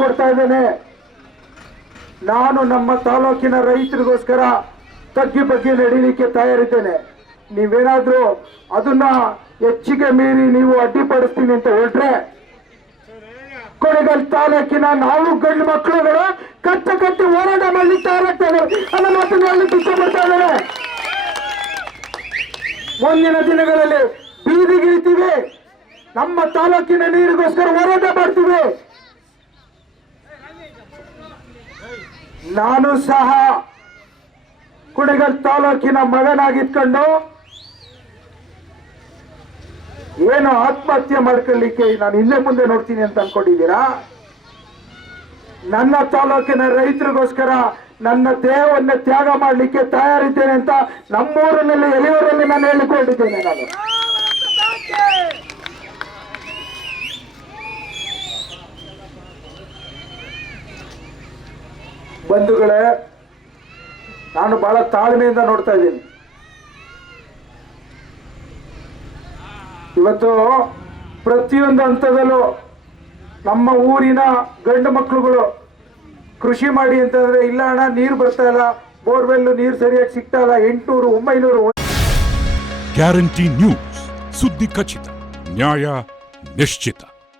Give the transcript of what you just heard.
ಕೊಡ್ತಾ ಇದ್ದೇನೆ. ನಾನು ನಮ್ಮ ತಾಲೂಕಿನ ರೈತರಿಗೋಸ್ಕರ ತಗ್ಗಿ ಬಗ್ಗೆ ನಡೀಲಿಕ್ಕೆ ತಯಾರಿದ್ದೇನೆ. ನೀವೇನಾದ್ರೂ ಅದನ್ನ ಹೆಚ್ಚಿಗೆ ಮೀರಿ ನೀವು ಅಡ್ಡಿಪಡಿಸ್ತೀನಿ ಅಂತ ಹೇಳಿದ್ರೆ, ಕೊಡಗಲ್ ತಾಲೂಕಿನ ನಾವು ಗಂಡು ಮಕ್ಕಳುಗಳು ಕಟ್ಟ ಕಟ್ಟಿ ಹೋರಾಟ ಮಾಡ್ಲಿಕ್ಕೆ ತಯಾರಾಗ್ತಾರೆ ಅನ್ನೋ ಮಾತನ್ನು ಹೇಳಲಿಕ್ಕೆ ಇಷ್ಟಪಡ್ತಾ ಇದ್ದಾರೆ ಮುಂದಿನ ದಿನಗಳಲ್ಲಿ ಬೀದಿಗಿಳಿತೀವಿ. ನಮ್ಮ ತಾಲೂಕಿನ ನೀರಿಗೋಸ್ಕರ ಹೋರಾಟ ಮಾಡ್ತೀವಿ. ನಾನು ಸಹ ಕುಣಿಗಲ್ ತಾಲೂಕಿನ ಮಗನಾಗಿದ್ಕೊಂಡು ಏನು ಆತ್ಮಹತ್ಯೆ ಮಾಡ್ಕೊಳ್ಳಿಕ್ಕೆ ನಾನು ಹಿಂದೆ ಮುಂದೆ ನೋಡ್ತೀನಿ ಅಂತ ಅನ್ಕೊಂಡಿದ್ದೀರಾ? ನನ್ನ ತಾಲೂಕಿನ ರೈತರಿಗೋಸ್ಕರ ನನ್ನ ದೇಹವನ್ನ ತ್ಯಾಗ ಮಾಡಲಿಕ್ಕೆ ತಯಾರಿದ್ದೇನೆ ಅಂತ ನಮ್ಮೂರಿನಲ್ಲಿ ಎಲೆಯೂರಲ್ಲಿ ನಾನು ಹೇಳಿಕೊಂಡಿದ್ದೇನೆ ನಾನು? ಬಂಧುಗಳೇ, ನಾನು ಬಹಳ ತಾಳ್ಮೆಯಿಂದ ನೋಡ್ತಾ ಇದ್ದೀನಿ. ಇವತ್ತು ಪ್ರತಿಯೊಂದು ಹಂತದಲ್ಲೂ ನಮ್ಮ ಊರಿನ ಗಂಡು ಮಕ್ಕಳುಗಳು ಕೃಷಿ ಮಾಡಿ ಅಂತಂದ್ರೆ, ಇಲ್ಲ ಅಣ್ಣ, ನೀರು ಬರ್ತಾ ಇಲ್ಲ, ಬೋರ್ವೆಲ್ ನೀರು ಸರಿಯಾಗಿ ಸಿಗ್ತಾ ಇಲ್ಲ, ಎಂಟುನೂರು, ಒಂಬೈನೂರು ಗ್ಯಾರಂಟಿ ನ್ಯೂಸ್, ಸುದ್ದಿ ಖಚಿತ, ನ್ಯಾಯ ನಿಶ್ಚಿತ.